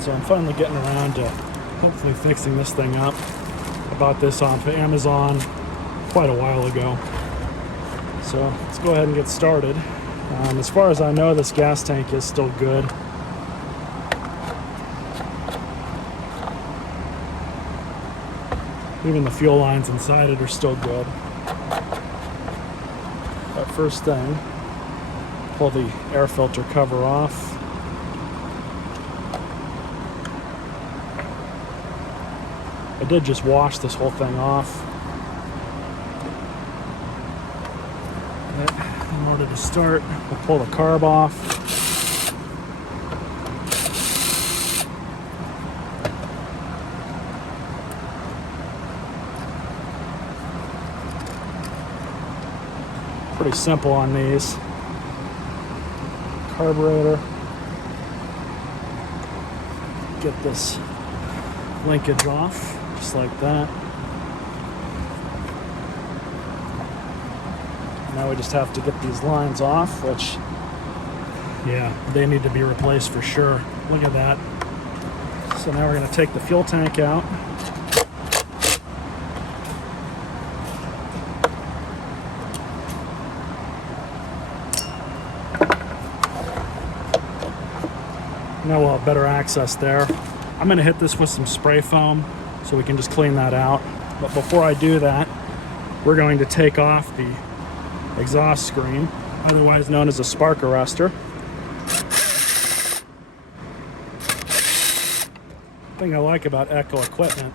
So I'm finally getting around to hopefully fixing this thing up. I bought this off of Amazon quite a while ago. So let's go ahead and get started. As far as I know, this gas tank is still good. Even the fuel lines inside it are still good. But first thing, pull the air filter cover off. I did just wash this whole thing off. In order to start, we'll pull the carb off. Pretty simple on these. Carburetor. Get this linkage off, just like that. Now we just have to get these lines off, which, yeah, they need to be replaced for sure. Look at that. So now we're going to take the fuel tank out. Now we'll have better access there. I'm going to hit this with some spray foam so we can just clean that out. But before I do that, we're going to take off the exhaust screen, otherwise known as a spark arrestor. The thing I like about Echo equipment,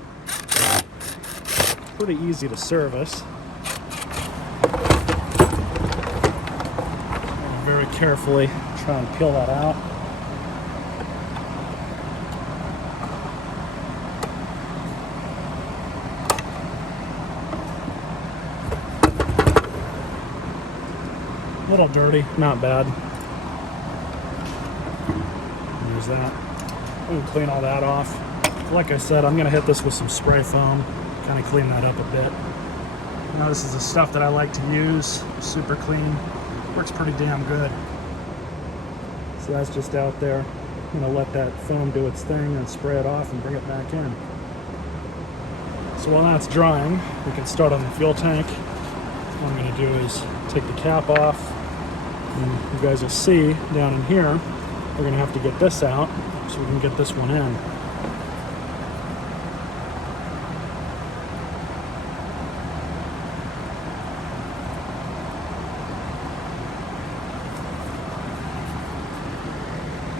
pretty easy to service. Very carefully try and peel that out. A little dirty, not bad. There's that. We can clean all that off. Like I said, I'm going to hit this with some spray foam, kind of clean that up a bit. Now this is the stuff that I like to use, super clean, works pretty damn good. So that's just out there. I'm going to let that foam do its thing and spray it off and bring it back in. So while that's drying, we can start on the fuel tank. What I'm going to do is take the cap off. And you guys will see down in here, we're going to have to get this out so we can get this one in.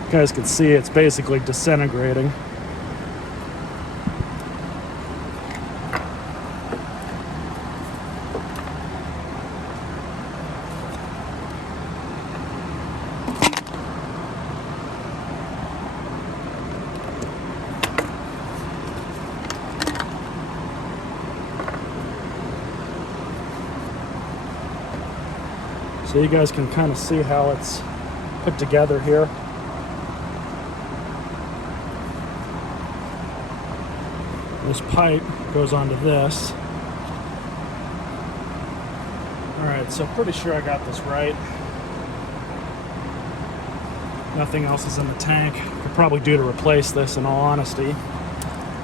You guys can see it's basically disintegrating. So you guys can kind of see how it's put together here. This pipe goes onto this. Alright, so pretty sure I got this right. Nothing else is in the tank. Could probably do to replace this in all honesty.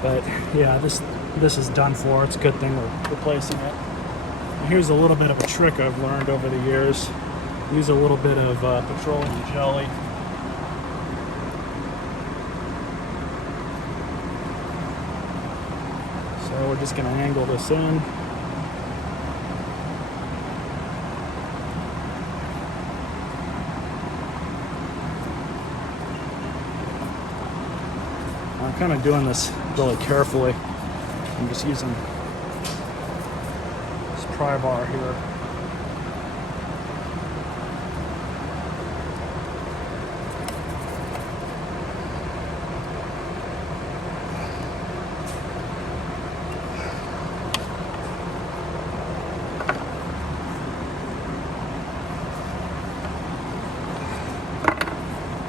But yeah, this is done for. It's a good thing we're replacing it. Here's a little bit of a trick I've learned over the years. Use a little bit of petroleum jelly. So we're just going to angle this in. I'm kind of doing this really carefully. I'm just using pry bar here.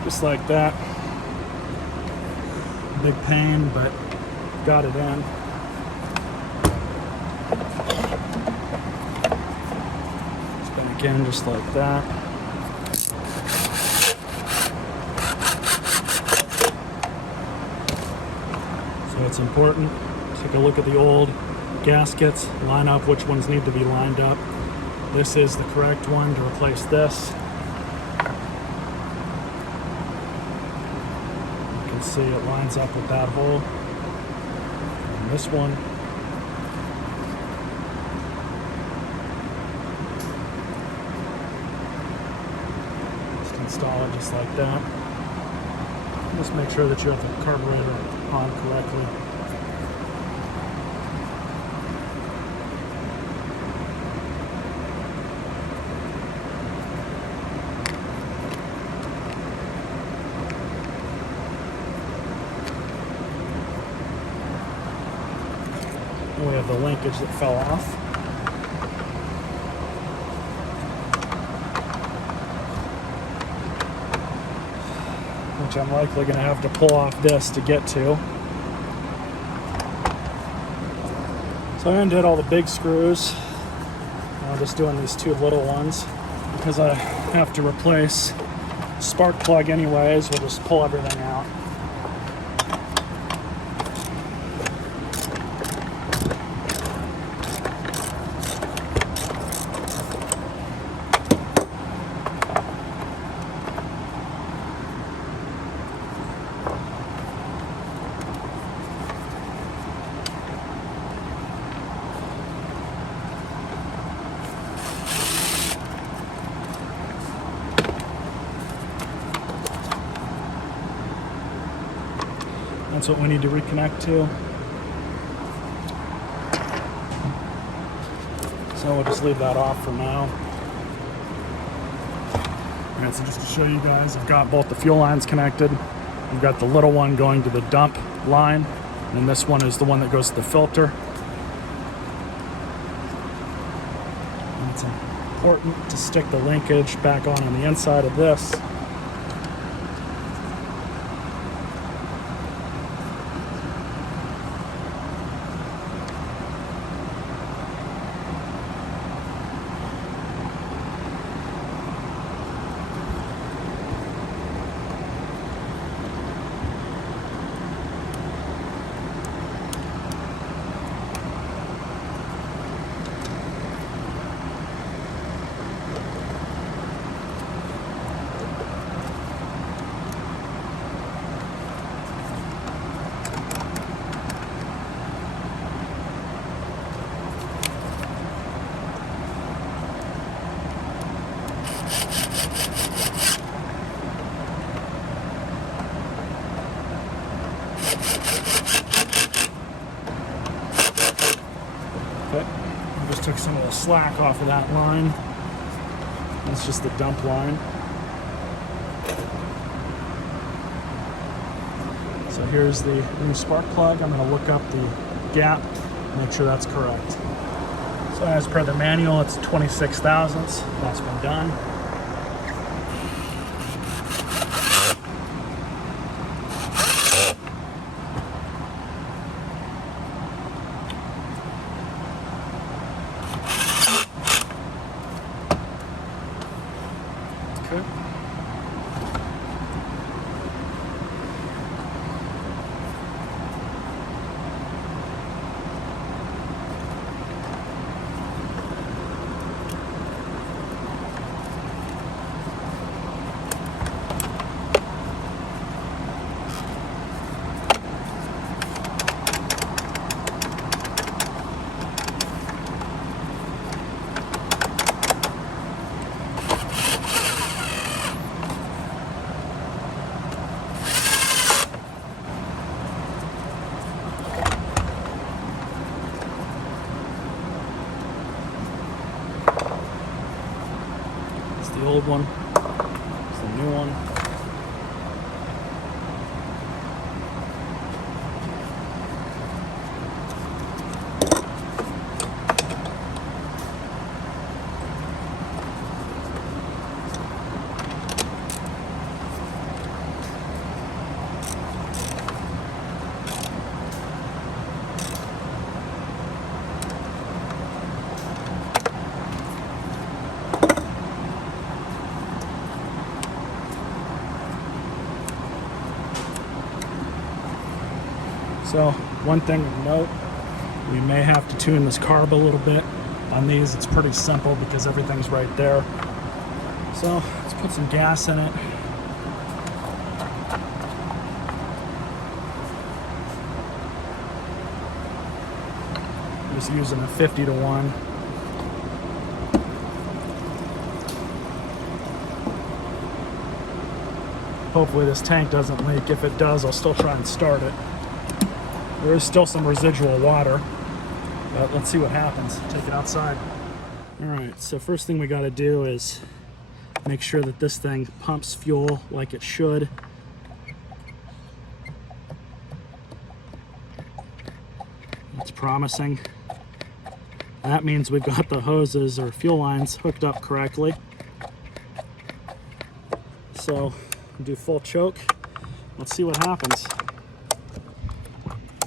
Just like that. Big pain, but got it in. Again, just like that. it's important. Take a look at the old gaskets, line up which ones need to be lined up. This is the correct one to replace this. You can see it lines up with that hole. And this one. Just install it just like that. Just make sure that you have the carburetor on correctly. We have the linkage that fell off. Which I'm likely going to have to pull off this to get to. So I undid all the big screws. I'm just doing these two little ones because I have to replace spark plug anyways. We'll just pull everything out. That's what we need to reconnect to. So we'll just leave that off for now. Alright, so just to show you guys, I've got both the fuel lines connected. I've got the little one going to the dump line, and this one is the one that goes to the filter. And it's important to stick the linkage back on the inside of this. Okay, I just took some of the slack off of that line. That's just the dump line. So here's the new spark plug. I'm going to look up the gap, make sure that's correct. So as per the manual, it's 26 thousandths. That's been done. Okay. The old one, it's the new one. So one thing of note, we may have to tune this carb a little bit. On these, it's pretty simple because everything's right there. So let's put some gas in it. Just using a 50-to-1. Hopefully this tank doesn't leak. If it does, I'll still try and start it. There is still some residual water, but let's see what happens. Take it outside. All right, so first thing we got to do is make sure that this thing pumps fuel like it should. That's promising. That means we've got the hoses or fuel lines hooked up correctly. So do full choke. Let's see what happens.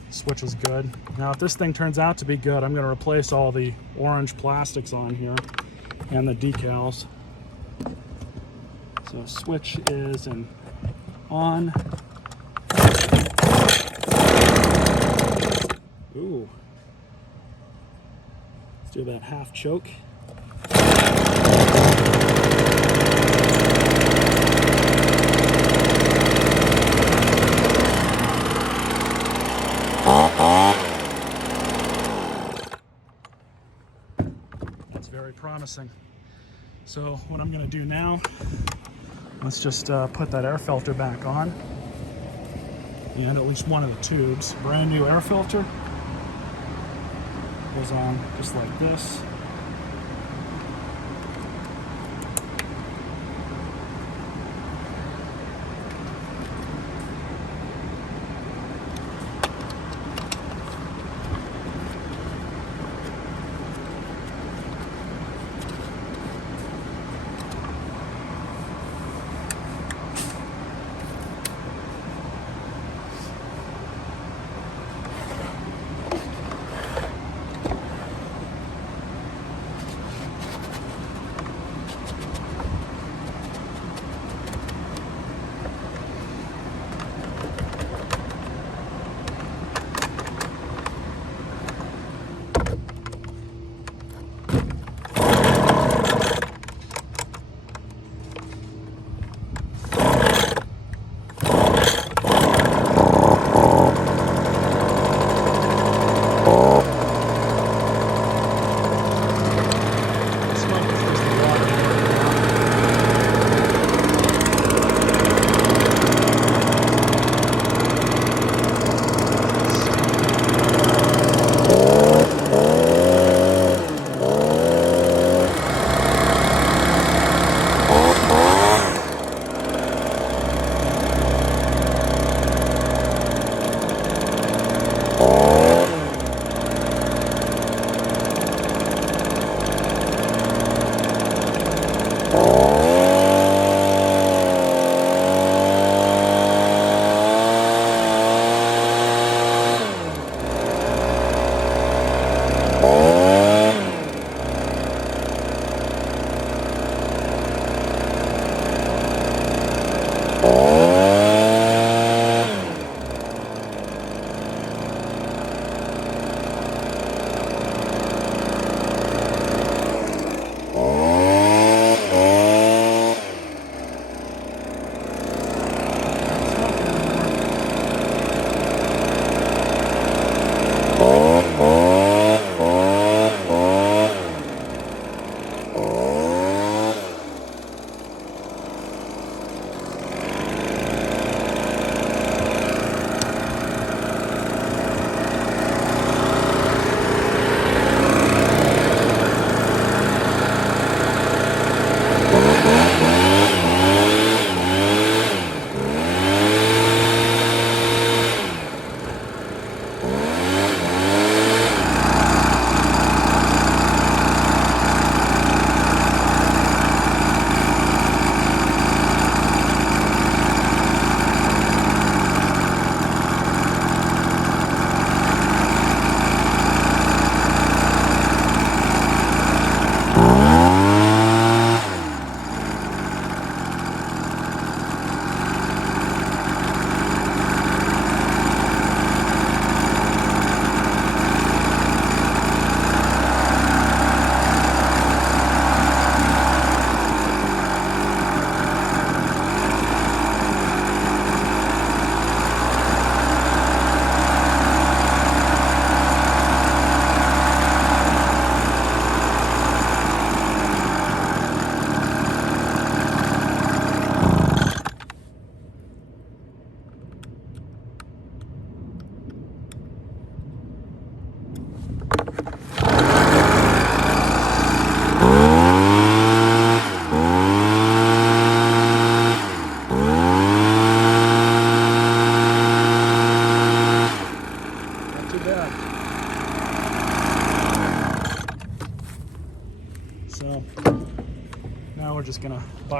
Switch is good. Now if this thing turns out to be good, I'm going to replace all the orange plastics on here and the decals. So switch is on. Ooh. Let's do that half choke. That's very promising. So what I'm going to do now, let's just put that air filter back on, and at least one of the tubes. Brand new air filter goes on just like this.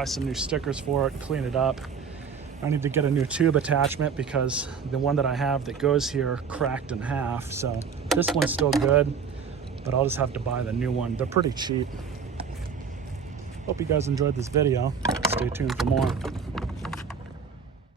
buy some new stickers for it, clean it up. I need to get a new tube attachment because the one that I have that goes here cracked in half. So this one's still good, but I'll just have to buy the new one. They're pretty cheap. Hope you guys enjoyed this video. Stay tuned for more.